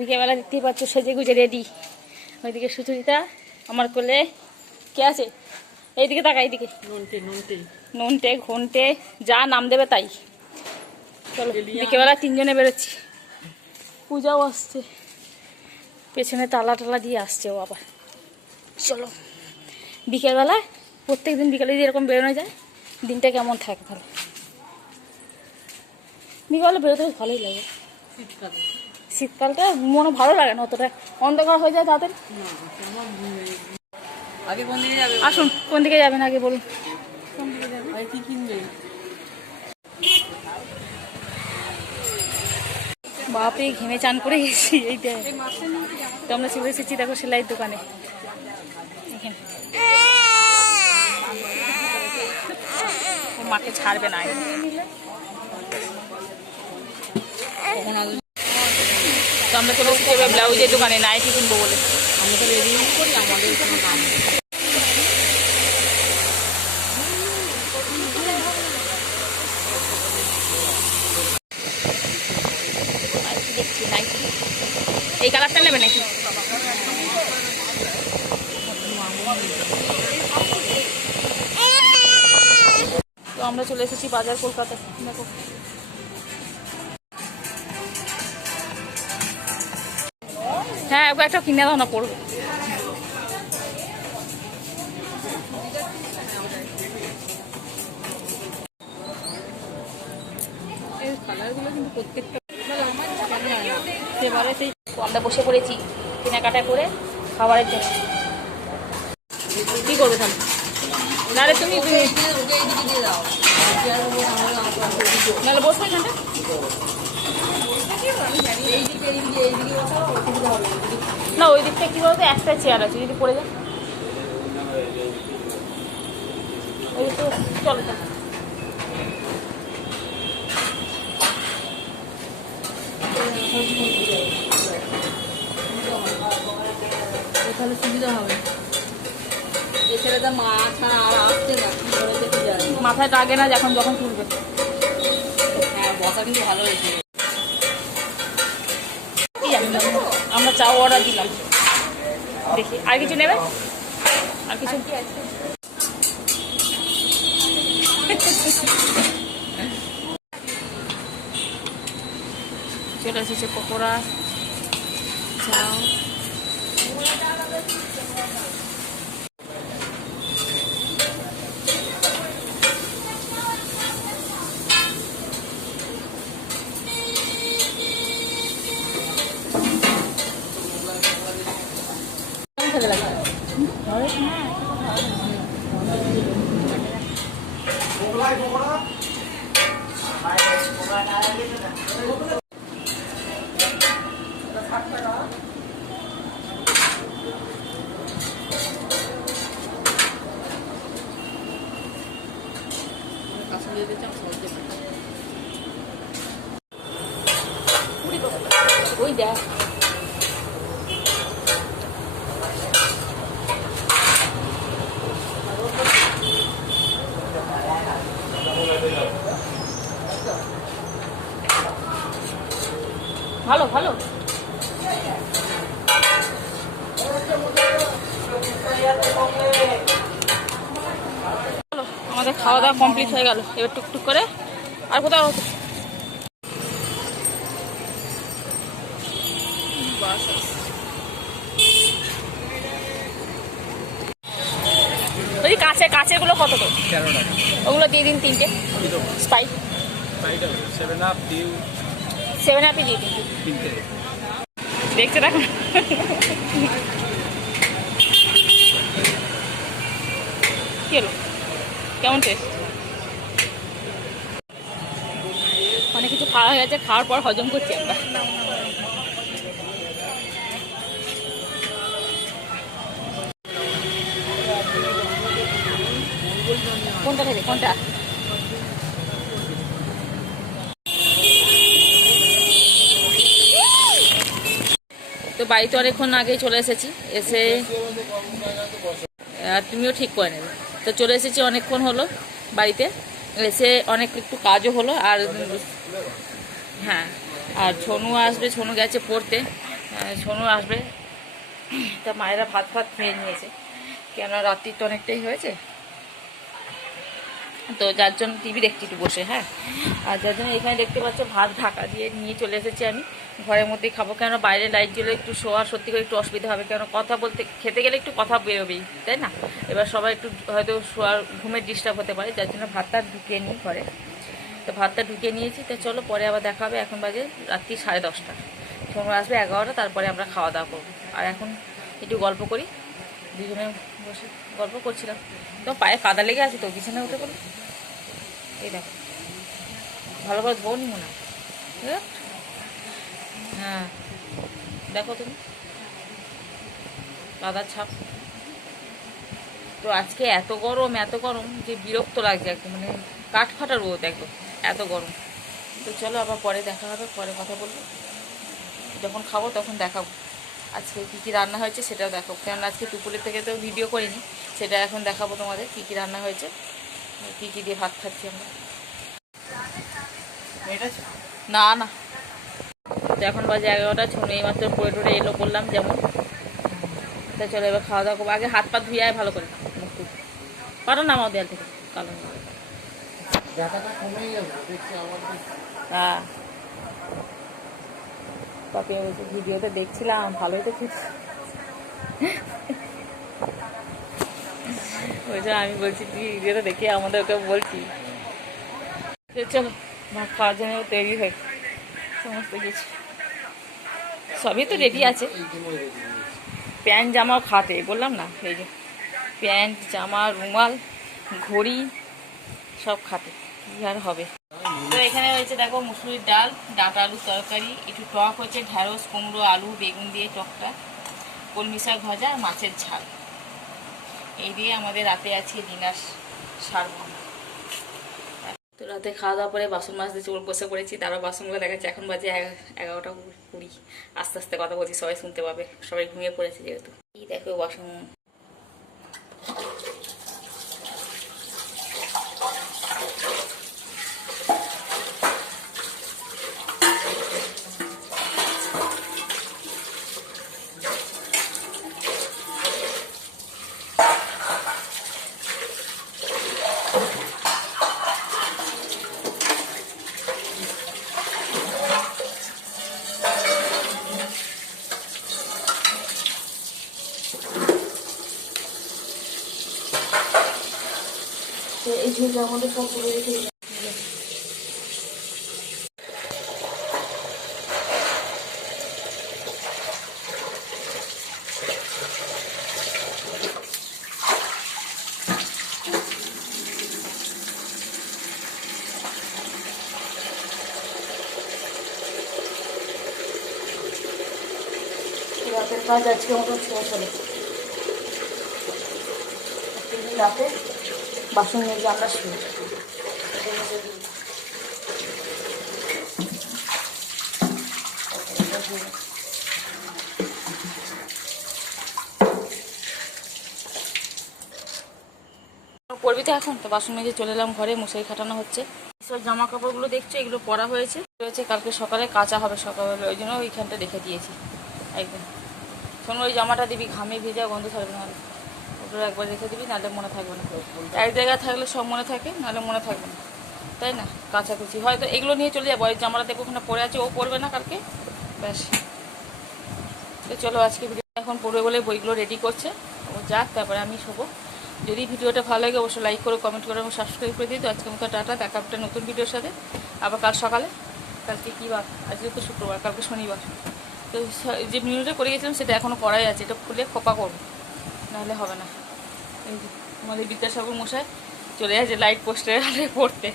বিকেলবেলা দেখতেই পাচ্ছ সেজে গুজে রেডি। ওইদিকে সুচরিতা আমার কোলে কে আছে, এইদিকে তাকা, এইদিকে নন্টে ঘন্টে যা নাম দেবে তাই। চলো বিকেলবেলা তিনজনে বেরোচ্ছি। পূজাও আসছে, পেছনে তালা টালা দিয়ে আসছে ও আবার। চলো বিকেলবেলা প্রত্যেক দিন বিকেলে যদি এরকম বেরোনো যায় দিনটা কেমন থাকে তাহলে। বিকেলে বেরোতে ভালোই লাগে। শীতকালটা মনে ভালো লাগে না অতটা, অন্ধকার হয়ে যায় তাড়াতাড়ি। আসুন কোন দিকে যাবেন আগে বলুন। বাপরে ঘেমে চান করে গেছি। এইটা তো আমরা চলে এসেছি দেখো সেলাইয়ের দোকানে। মাকে ছাড়বে না, তো আমরা চলে এসেছি এবার ব্লাউজের দোকানে নাইটি কিনবো বলে। আমরা তো রেডি করি, আমাদের কোনো দাম দেখছি নাইটি। এই কালারটা নেবে নাকি? তো আমরা চলে এসেছি বাজার কলকাতা। দেখো হ্যাঁ ওকে একটা কিনে দাও না, পড়বো। সেবারে সেই আমরা বসে পড়েছি কেনাকাটা করে খাবারের জন্য। কি করবে তাহলে? নাহলে তুমি নাহলে বসবে এখানটা। না ওই দিকটা কি বলতো, একটা চেয়ার আছে, যদি পড়ে যায় ওই তো। চলো তাহলে সুবিধা হবে। এছাড়া মাথা আর আসছে না, মাথায় লাগে না যখন যখন তুলবে। হ্যাঁ বসা কিন্তু ভালো হয়েছে। আমরা চাও অর্ডার দিলাম, দেখি আর কিছু নেবে, আর কিছু চলে এসেছে পকোড়া চাও। ওই দেখ ভালো ভালো। আমাদের খাওয়া দাওয়া কমপ্লিট হয়ে গেল, এবার টুকটুক করে আর কোথাও ওই কাঁচে কাঁচেগুলো কত করে? 13 টাকা। ওগুলো দিয়ে দিন 3টে স্প্রাইট। 7 আপই দিয়ে দিন 3টে। দেখতে থাকুন। কি হলো, কেমন টেস্ট? অনেক কিছু খাওয়া হয়ে গেছে, খাওয়ার পর হজম করছি আমরা। কোনটা নেবে কোনটা? তো বাড়িতে অনেকক্ষণ আগেই চলে এসেছি, এসে আর তুমিও ঠিক করে নেবে। তো চলে এসেছি অনেকক্ষণ হলো বাড়িতে, এসে অনেক একটু কাজও হলো। আর হ্যাঁ, আর ছনু আসবে, ছনু গেছে পড়তে, সোনু আসবে, তা মায়েরা ভাত ফাত খেয়ে নিয়েছে, কেন রাত্রি তো অনেকটাই হয়েছে, তো যার জন্য টিভি দেখছি একটু বসে। হ্যাঁ, আর যার জন্য এখানে দেখতে পাচ্ছ ভাত ঢাকা দিয়ে নিয়ে চলে এসেছি আমি, ঘরের মধ্যেই খাবো, কেন বাইরে লাইট জ্বলে একটু শোয়া সত্যি করে একটু অসুবিধা হবে, কেন কথা বলতে খেতে গেলে একটু কথা বেরোবেই, তাই না? এবার সবাই একটু হয়তো শোয়ার ঘুমের ডিস্টার্ব হতে পারে, যার জন্য ভাতটা ঢুকিয়ে নিই ঘরে। তো ভাতটা ঢুকিয়ে নিয়েছি, তো চলো পরে আবার দেখা হবে। এখন বাজে রাত্রি 10:30, সময় আসবে 11টা, তারপরে আমরা খাওয়া দাওয়া করবো। আর এখন একটু গল্প করি, দুজনে বসে গল্প করছিলাম, তো পায়ে কাদা লেগে আছে, তো বিছানায় উঠে পড়লো। এই দেখো, ভালো করে ধোনি মনে হয়। হ্যাঁ দেখো তুমি, কাদার ছাপ। তো আজকে এত গরম যে বিরক্ত লাগছে একদম, মানে কাঠ ফাটা রোদ একদম, এত গরম। তো চলো আবার পরে দেখা হবে, পরে কথা বলবো, যখন খাবো তখন দেখাবো আজকে কী কী রান্না হয়েছে সেটাও দেখাবো, কেননা আজকে দুপুরের থেকে তো ভিডিও করিনি, সেটা এখন দেখাবো তোমাদের কী কী রান্না হয়েছে, কী কী দিয়ে ভাত খাচ্ছি আমরা। না না, তো এখন বাজে 11টা, ছোনো এইমাত্র পড়ে টরে এলো বললাম যেমন। তাই চলো এবার খাওয়া দাওয়া করবো, আগে হাত পা ধুয়ে আয় ভালো করে, মুখ টুক পারো না আমার দেয়াল থেকে কালো। হ্যাঁ বাপে ভিডিওতে দেখছিলাম, ভালোই তো ঠিক। ওই জন্য আমি বলছি তুই ভিডিওটা দেখে আমাদেরকে বলছি। চলো ভাত খাওয়ার জন্য তৈরি হয়ে সমস্ত কিছু সবই তো রেডি আছে, প্যান্ট জামাও খাটে বললাম না, এই যে প্যান্ট জামা রুমাল ঘড়ি সব খাটে, কী আর হবে। তো এখানে হয়েছে দেখো মুসুরির ডাল, ডাঁটা আলুর তরকারি, একটু টক হচ্ছে ঢ্যাঁড়স কুমড়ো আলু বেগুন দিয়ে টকটা, কলমি শাক ভাজা আর মাছের ঝাল। এই দিয়ে আমাদের রাতে আজকে ডিনার সারব। তো রাতে খাওয়া দাওয়া পরে বাসন মাজতে বসে পড়েছি, তারা বাসনগুলো দেখাচ্ছে, এখন বাজে 11টা 20। আস্তে আস্তে কথা বলছি, সবাই শুনতে পাবে, সবাই ঘুমিয়ে পড়েছে যেহেতু। এই দেখো বাসন, এই ঝুলটার মধ্যে সব করে রেখে রাতের কাজ আজকে মতো শেষ হলো। রাতে বাসন নিয়ে আমরা শুই। পড়বি তো এখন, তো বাসন মেজে চলে এলাম ঘরে, মশারি খাটানো হচ্ছে। সব জামা কাপড়গুলো দেখছো এগুলো পরা হয়েছে, কালকে সকালে কাঁচা হবে সকালবেলা, ওই জন্য ওইখানটা রেখে দিয়েছি একদম। শোনো ওই জামাটা দিবি, ঘামে ভেজা গন্ধ ছাড়বে না, ওগুলো একবার রেখে দিবি, নাহলে মনে থাকবে না। এক জায়গায় থাকলে সব মনে থাকে, নাহলে মনে থাকবে না, তাই না? কাছাকাছি হয়তো এগুলো নিয়ে চলে যাবো, ওই জামাটা দেখো ওখানে পরে আছে, ও পরবে না কালকে, ব্যাস। তো চলো আজকে ভিডিও এখন পড়বে বলে বইগুলো রেডি করছে, ও যাক, তারপরে আমি শোবো। যদি ভিডিওটা ভালো লাগে অবশ্যই লাইক করো, কমেন্ট করো এবং সাবস্ক্রাইব করে দিই। তো আজকে মতো টাটা, দেখা একটা নতুন ভিডিওর সাথে আবার কাল সকালে। কালকে কী বার? আজকে তো শুক্রবার, কালকে শনিবার। তো যে ভিডিওটা করে গেছিলাম সেটা এখনও করাই আছে, এটা খুলে খোপা করবো, নাহলে হবে না। এই যে আমাদের বিদ্যাসাগর মশাই চলে যাচ্ছে লাইট পোস্টে পড়তে।